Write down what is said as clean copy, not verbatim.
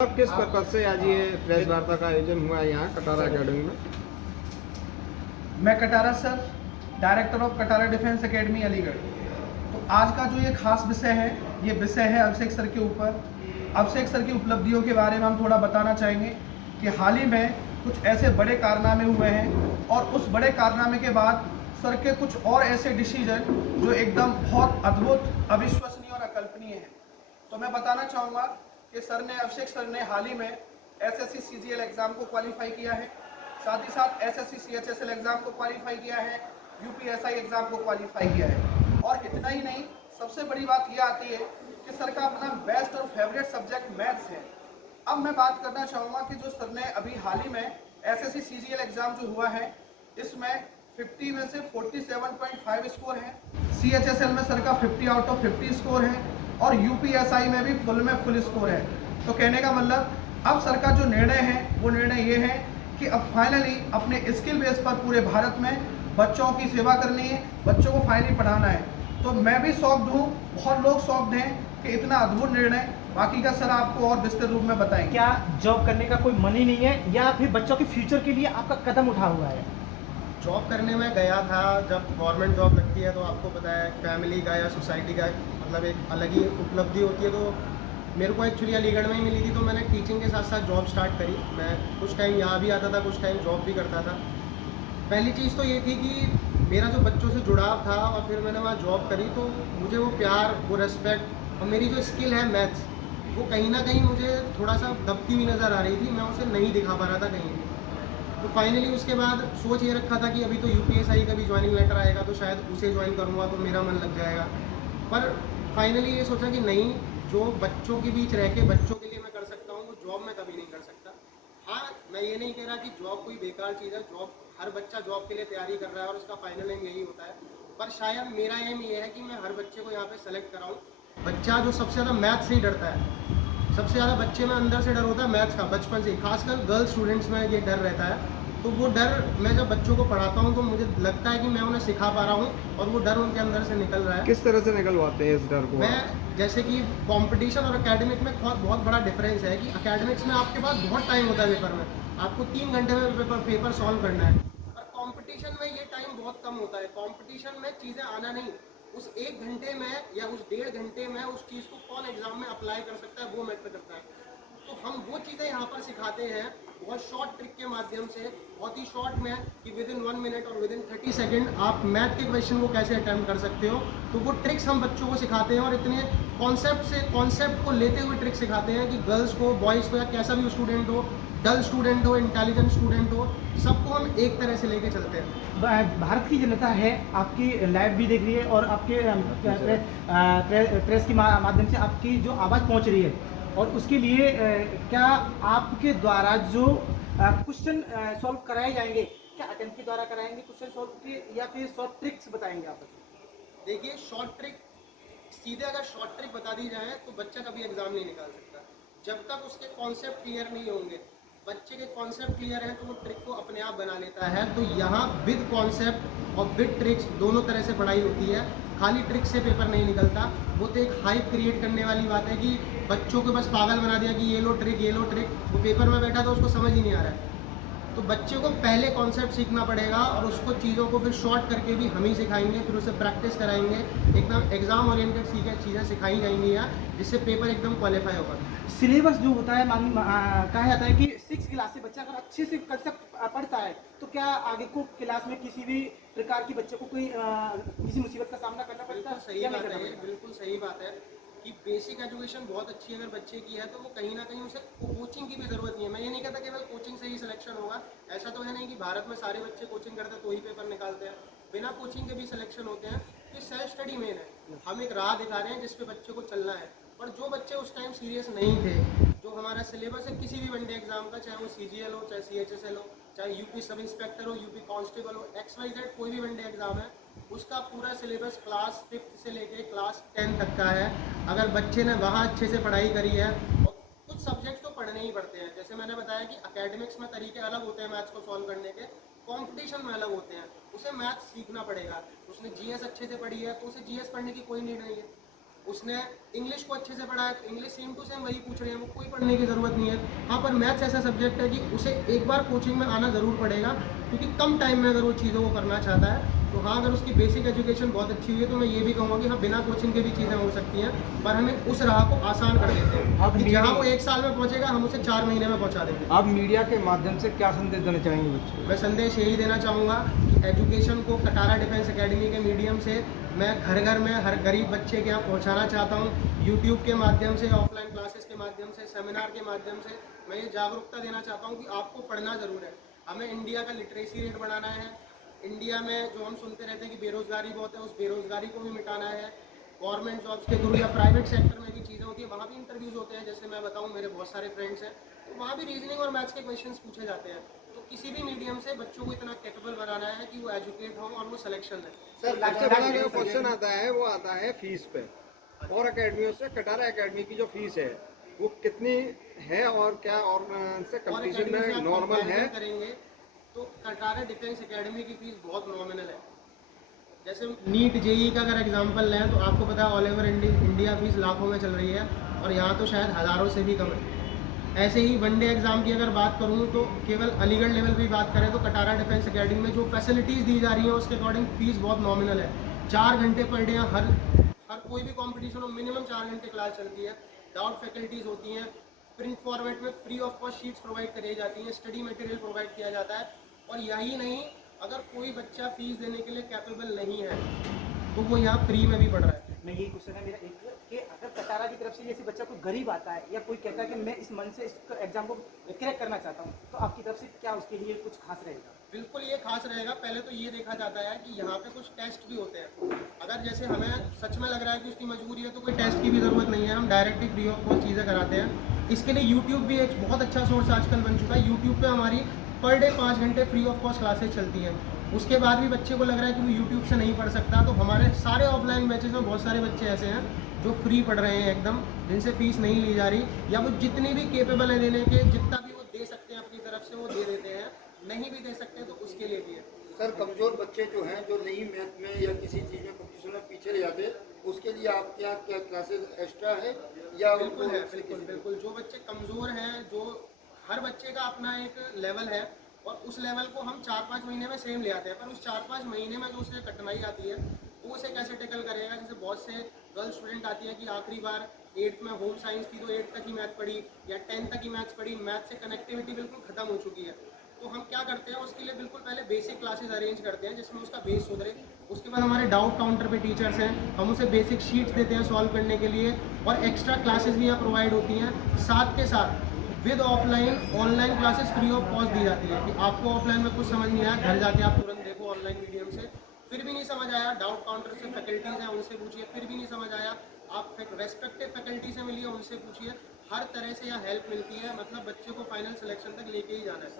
अब किस पर्पज से आज ये प्रेस वार्ता का आयोजन हुआ है यहाँ कटारा अकेडमी में? मैं Katara sir, director of Katara defence academy Aligarh. तो आज का जो ये खास विषय है, ये विषय है अभिषेक सर के ऊपर। अभिषेक सर की उपलब्धियों के बारे में हम थोड़ा बताना चाहेंगे कि हाल ही में कुछ ऐसे बड़े कारनामे हुए हैं और उस बड़े कारनामे के बाद सर के कुछ और ऐसे डिसीजन जो एकदम बहुत अद्भुत, अविश्वसनीय और अकल्पनीय हैं। तो मैं बताना चाहूँगा कि अभिषेक सर ने हाल ही में एसएससी सीजीएल एग्ज़ाम को क्वालिफाई किया है, साथ ही साथ एसएससी सीएचएसएल एग्ज़ाम को क्वालिफाई किया है, यूपीएसआई एग्ज़ाम को क्वालिफाई किया है। और इतना ही नहीं, सबसे बड़ी बात यह आती है कि सर का अपना बेस्ट और फेवरेट सब्जेक्ट मैथ्स है। अब मैं बात करना चाहूँगा कि जो सर ने अभी हाल ही में एसएससी सीजीएल एग्ज़ाम जो हुआ है, इसमें 50 में से 47.5 स्कोर है, सीएचएसएल में सर का 50 आउट ऑफ 50 स्कोर है और यूपीएसआई में भी फुल स्कोर है। तो कहने का मतलब अब सर का जो निर्णय है वो निर्णय ये है कि अब फाइनली अपने स्किल बेस पर पूरे भारत में बच्चों की सेवा करनी है, बच्चों को फाइनली पढ़ाना है। तो मैं भी शॉक्ड हूँ, बहुत लोग शॉक्ड हैं कि इतना अद्भुत निर्णय। बाकी का सर आपको और विस्तृत रूप में बताएंगे। क्या जॉब करने का कोई मन ही नहीं है या फिर बच्चों के फ्यूचर के लिए आपका कदम उठा हुआ है? जॉब करने में गया था। जब गवर्नमेंट जॉब लगती है तो आपको पता है फैमिली का या सोसाइटी का मतलब एक अलग ही उपलब्धि होती है। तो मेरे को एक्चुअली अलीगढ़ में ही मिली थी, तो मैंने टीचिंग के साथ साथ जॉब स्टार्ट करी। मैं कुछ टाइम यहाँ भी आता था, कुछ टाइम जॉब भी करता था। पहली चीज़ तो ये थी कि मेरा जो बच्चों से जुड़ाव था और फिर मैंने वहाँ जॉब करी तो मुझे वो प्यार, वो रेस्पेक्ट और मेरी जो स्किल है मैथ्स, वो कहीं ना कहीं मुझे थोड़ा सा दबती हुई नज़र आ रही थी। मैं उसे नहीं दिखा पा रहा था कहीं भी। तो फाइनली उसके बाद सोच ये रखा था कि अभी तो यूपीएसआई का भी ज्वाइनिंग लेटर आएगा तो शायद उसे ज्वाइन करूँगा तो मेरा मन लग जाएगा। पर फाइनली ये सोचा कि नहीं, जो बच्चों के बीच रह के बच्चों के लिए मैं कर सकता हूँ वो जॉब में कभी नहीं कर सकता। हाँ, मैं ये नहीं कह रहा कि जॉब कोई बेकार चीज़ है। जॉब, हर बच्चा जॉब के लिए तैयारी कर रहा है और उसका फाइनल एम यही होता है। पर शायद मेरा एम ये है कि मैं हर बच्चे को यहाँ पे सेलेक्ट कराऊँ। बच्चा जो सबसे ज़्यादा मैथ से ही डरता है, सबसे ज़्यादा बच्चे में अंदर से डर होता है मैथ्स का, बचपन से ही, खासकर गर्ल्स स्टूडेंट्स में ये डर रहता है। तो वो डर मैं जब बच्चों को पढ़ाता हूँ तो मुझे लगता है कि मैं उन्हें सिखा पा रहा हूँ और वो डर उनके अंदर से निकल रहा है। किस तरह से निकलवाते हैं इस डर को? मैं जैसे कि कंपटीशन और एकेडमिक में बहुत बड़ा डिफरेंस है कि एकेडमिक्स में आपके पास बहुत टाइम होता है पेपर में, आपको 3 घंटे में पेपर सॉल्व करना है। और कंपटीशन में ये टाइम बहुत कम होता है। कंपटीशन में चीज़ें आना नहीं, उस 1 घंटे में या उस 1.5 घंटे में उस चीज़ को कौन एग्जाम में अप्लाई कर सकता है वो मैटर करता है। तो हम वो चीज़ें यहाँ पर सिखाते हैं बहुत शॉर्ट ट्रिक के माध्यम से, बहुत ही शॉर्ट में, कि विद इन 1 मिनट और विद इन 30 सेकेंड आप मैथ के क्वेश्चन को कैसे अटेम्प्ट कर सकते हो। तो वो ट्रिक्स हम बच्चों को सिखाते हैं और इतने कॉन्सेप्ट को लेते हुए ट्रिक सिखाते हैं कि गर्ल्स को, बॉयज़ को या कैसा भी स्टूडेंट हो, डल स्टूडेंट हो, इंटेलिजेंट स्टूडेंट हो, सबको हम एक तरह से लेके चलते हैं। भारत की जनता है आपकी लाइव भी देख रही है और आपके प्रेस के माध्यम से आपकी जो आवाज़ पहुंच रही है, और उसके लिए क्या आपके द्वारा जो क्वेश्चन सॉल्व कराए जाएंगे, क्या अटेम्प्ट के द्वारा कराएंगे क्वेश्चन सॉल्व के, या फिर शॉर्ट ट्रिक्स बताएंगे आप? देखिए, शॉर्ट ट्रिक, सीधे अगर शॉर्ट ट्रिक बता दी जाए तो बच्चा कभी एग्जाम नहीं निकाल सकता जब तक उसके कॉन्सेप्ट क्लियर नहीं होंगे। बच्चे के कॉन्सेप्ट क्लियर हैं तो वो ट्रिक को अपने आप बना लेता है। तो यहाँ विद कॉन्सेप्ट और विद ट्रिक्स दोनों तरह से पढ़ाई होती है। खाली ट्रिक से पेपर नहीं निकलता। वो तो एक हाइप क्रिएट करने वाली बात है कि बच्चों को बस पागल बना दिया कि ये लो ट्रिक, ये लो ट्रिक। वो पेपर में बैठा तो उसको समझ ही नहीं आ रहा है। तो बच्चे को पहले कॉन्सेप्ट सीखना पड़ेगा और उसको चीज़ों को फिर शॉर्ट करके भी हम ही सिखाएंगे, फिर उसे प्रैक्टिस कराएंगे। एकदम एग्जाम ओरिएंटेड चीज़ें सिखाई जाएंगी यहाँ, जिससे पेपर एकदम क्वालिफाई होगा। सिलेबस जो होता है, कहा जाता है कि 6 क्लास से बच्चा अगर अच्छे से कंसेप्ट पढ़ता है तो क्या आगे को क्लास में किसी भी प्रकार की बच्चे को कोई किसी मुसीबत का सामना करना पड़ता है? सही बात है, बिल्कुल सही बात है कि बेसिक एजुकेशन बहुत अच्छी अगर बच्चे की है तो वो कहीं ना कहीं उसे कोचिंग की भी ज़रूरत नहीं है। मैं ये नहीं कहता केवल कोचिंग से ही सिलेक्शन होगा, ऐसा तो है नहीं कि भारत में सारे बच्चे कोचिंग करते हैं तो ही पेपर निकालते हैं। बिना कोचिंग के भी सिलेक्शन होते हैं। कि सेल्फ स्टडी मेन है। हम एक राह दिखा रहे हैं जिस पे बच्चे को चलना है। और जो बच्चे उस टाइम सीरियस नहीं थे, जो हमारा सिलेबस है किसी भी वनडे एग्जाम का, चाहे वो सीजीएल हो, चाहे सीएचएसएल हो, चाहे यूपी सब इंस्पेक्टर हो, यूपी कांस्टेबल हो, XYZ कोई भी वनडे एग्जाम है, उसका पूरा सिलेबस क्लास 5th से लेके क्लास 10 तक का है। अगर बच्चे ने वहाँ अच्छे से पढ़ाई करी है, और कुछ सब्जेक्ट्स तो पढ़ने ही पड़ते हैं। जैसे मैंने बताया कि एकेडमिक्स में तरीके अलग होते हैं मैथ्स को सॉल्व करने के, कंपटीशन में अलग होते हैं। उसे मैथ्स सीखना पड़ेगा। उसने जीएस अच्छे से पढ़ी है तो उसे जीएस पढ़ने की कोई नीड नहीं है। उसने इंग्लिश को अच्छे से पढ़ा है तो इंग्लिश सेम टू सेम वही पूछ रहे हैं, वो कोई पढ़ने की ज़रूरत नहीं है। हाँ, पर मैथ्स ऐसा सब्जेक्ट है कि उसे एक बार कोचिंग में आना ज़रूर पड़ेगा, क्योंकि कम टाइम में अगर वो चीज़ों को करना चाहता है तो हाँ, अगर उसकी बेसिक एजुकेशन बहुत अच्छी हुई है तो मैं ये भी कहूँगा कि हाँ, बिना कोचिंग के भी चीज़ें हो सकती हैं, पर हमें उस राह को आसान कर देते हैं कि जहाँ वो 1 साल में पहुँचेगा हम उसे 4 महीने में पहुँचा देंगे। आप मीडिया के माध्यम से क्या संदेश देना चाहेंगे बच्चों को? मैं संदेश यही देना चाहूँगा कि एजुकेशन को कटारा डिफेंस एकेडमी के मीडियम से मैं घर घर में हर गरीब बच्चे के यहाँ पहुँचाना चाहता हूँ। यूट्यूब के माध्यम से, ऑफलाइन क्लासेस के माध्यम से, सेमिनार के माध्यम से मैं ये जागरूकता देना चाहता हूँ कि आपको पढ़ना ज़रूर है। हमें इंडिया का लिटरेसी रेट बढ़ाना है। इंडिया में जो हम सुनते रहते हैं कि बेरोज़गारी बहुत है, उस बेरोज़गारी को भी मिटाना है। गवर्नमेंट जॉब्स के थ्रू या प्राइवेट सेक्टर में भी चीज़ें होती है, वहाँ भी इंटरव्यूज़ होते हैं। जैसे मैं बताऊँ, मेरे बहुत सारे फ्रेंड्स हैं, तो वहाँ भी रीजनिंग और मैथ्स के क्वेश्चंस पूछे जाते हैं। तो किसी भी मीडियम से बच्चों को इतना कैपेबल बनाना है कि वो एजुकेट हों और वो सिलेक्शन है। सर, सबसे बड़ा जो क्वेश्चन आता है वो आता है फीस पे। और एकेडमियों से कटारा एकेडमी की जो फीस है वो कितनी है और क्या और से और कंपटीशन अकेडमी से में आप नॉर्मल है? कंपैरिजन करेंगे तो कटारा डिफेंस एकेडमी की फीस बहुत नॉमिनल है। जैसे नीट जेई का अगर एग्जांपल लें तो आपको पता है ऑल ओवर इंडिया फीस लाखों में चल रही है और यहाँ तो शायद हज़ारों से भी कम है। ऐसे ही वनडे एग्ज़ाम की अगर बात करूँ तो केवल अलीगढ़ लेवल पे बात करें तो कटारा डिफेंस एकेडमी में जो फैसिलिटीज़ दी जा रही हैं उसके अकॉर्डिंग फ़ीस बहुत नॉमिनल है। 4 घंटे पर डे हर कोई भी कंपटीशन हो मिनिमम 4 घंटे क्लास चलती है। डाउट फैकल्टीज़ होती हैं, प्रिंट फॉर्मेट में free of cost sheets provide कराई जाती हैं, स्टडी मटेरियल प्रोवाइड किया जाता है। और यही नहीं, अगर कोई बच्चा फ़ीस देने के लिए कैपेबल नहीं है तो वो यहाँ फ्री में भी पढ़ रहा है। मैं यही क्वेश्चन है मेरा एक कि अगर कटारा की तरफ से जैसे बच्चा कोई गरीब आता है या कोई कहता है कि मैं इस मन से इस एग्जाम को क्रैक करना चाहता हूँ, तो आपकी तरफ से क्या उसके लिए कुछ खास रहेगा? बिल्कुल ये खास रहेगा। पहले तो ये देखा जाता है कि यहाँ पे कुछ टेस्ट भी होते हैं। अगर जैसे हमें सच में लग रहा है कि उसकी मजबूरी है तो कोई टेस्ट की भी ज़रूरत नहीं है, हम डायरेक्टली फ्री ऑफ कॉस्ट चीज़ें कराते हैं। इसके लिए यूट्यूब भी एक बहुत अच्छा सोर्स आजकल बन चुका है। यूट्यूब पे हमारी पर डे 5 घंटे फ्री ऑफ कॉस्ट क्लासेस चलती हैं। उसके बाद भी बच्चे को लग रहा है कि वो यूट्यूब से नहीं पढ़ सकता, तो हमारे सारे ऑफलाइन बैचेस में बहुत सारे बच्चे ऐसे हैं जो फ्री पढ़ रहे हैं एकदम, जिनसे फीस नहीं ली जा रही, या वो जितनी भी केपेबल है देने के, जितना भी वो दे सकते हैं अपनी तरफ से वो दे देते हैं। नहीं भी दे सकते तो उसके लिए भी है। सर, कमज़ोर बच्चे जो हैं, जो नहीं मैथ में या किसी चीज़ में कंपटीशन में पीछे रह जाते, उसके लिए आपके यहाँ क्या क्लासेस एक्स्ट्रा है या? बिल्कुल है, बिल्कुल बिल्कुल। जो बच्चे कमज़ोर हैं, जो हर बच्चे का अपना एक लेवल है और उस लेवल को हम 4-5 महीने में सेम ले आते हैं, पर उस 4-5 महीने में जो उसे कठिनाई आती है वो उसे कैसे टैकल करेगा। जैसे बहुत से गर्ल स्टूडेंट आती है कि आखिरी बार 8th में होम साइंस थी तो 8th तक ही मैथ पढ़ी या 10th तक ही मैथ्स पढ़ी, मैथ से कनेक्टिविटी बिल्कुल ख़त्म हो चुकी है। तो हम क्या करते हैं, उसके लिए बिल्कुल पहले बेसिक क्लासेस अरेंज करते हैं जिसमें उसका बेस सुधरे। उसके बाद हमारे डाउट काउंटर पे टीचर्स हैं, हम उसे बेसिक शीट्स देते हैं सॉल्व करने के लिए, और एक्स्ट्रा क्लासेस भी यहाँ प्रोवाइड होती हैं। साथ के साथ with offline online classes free of cost दी जाती है कि आपको ऑफलाइन में कुछ समझ नहीं आया, घर जाके आप तुरंत देखो ऑनलाइन मीडियम से। फिर भी नहीं समझ आया, डाउट काउंटर से फैकल्टीज़ हैं उनसे पूछिए। फिर भी नहीं समझ आया, आप रेस्पेक्टिव फैकल्टी से मिलिए, उनसे पूछिए। हर तरह से यहाँ हेल्प मिलती है। मतलब बच्चे को फाइनल सिलेक्शन तक लेके ही जाना है।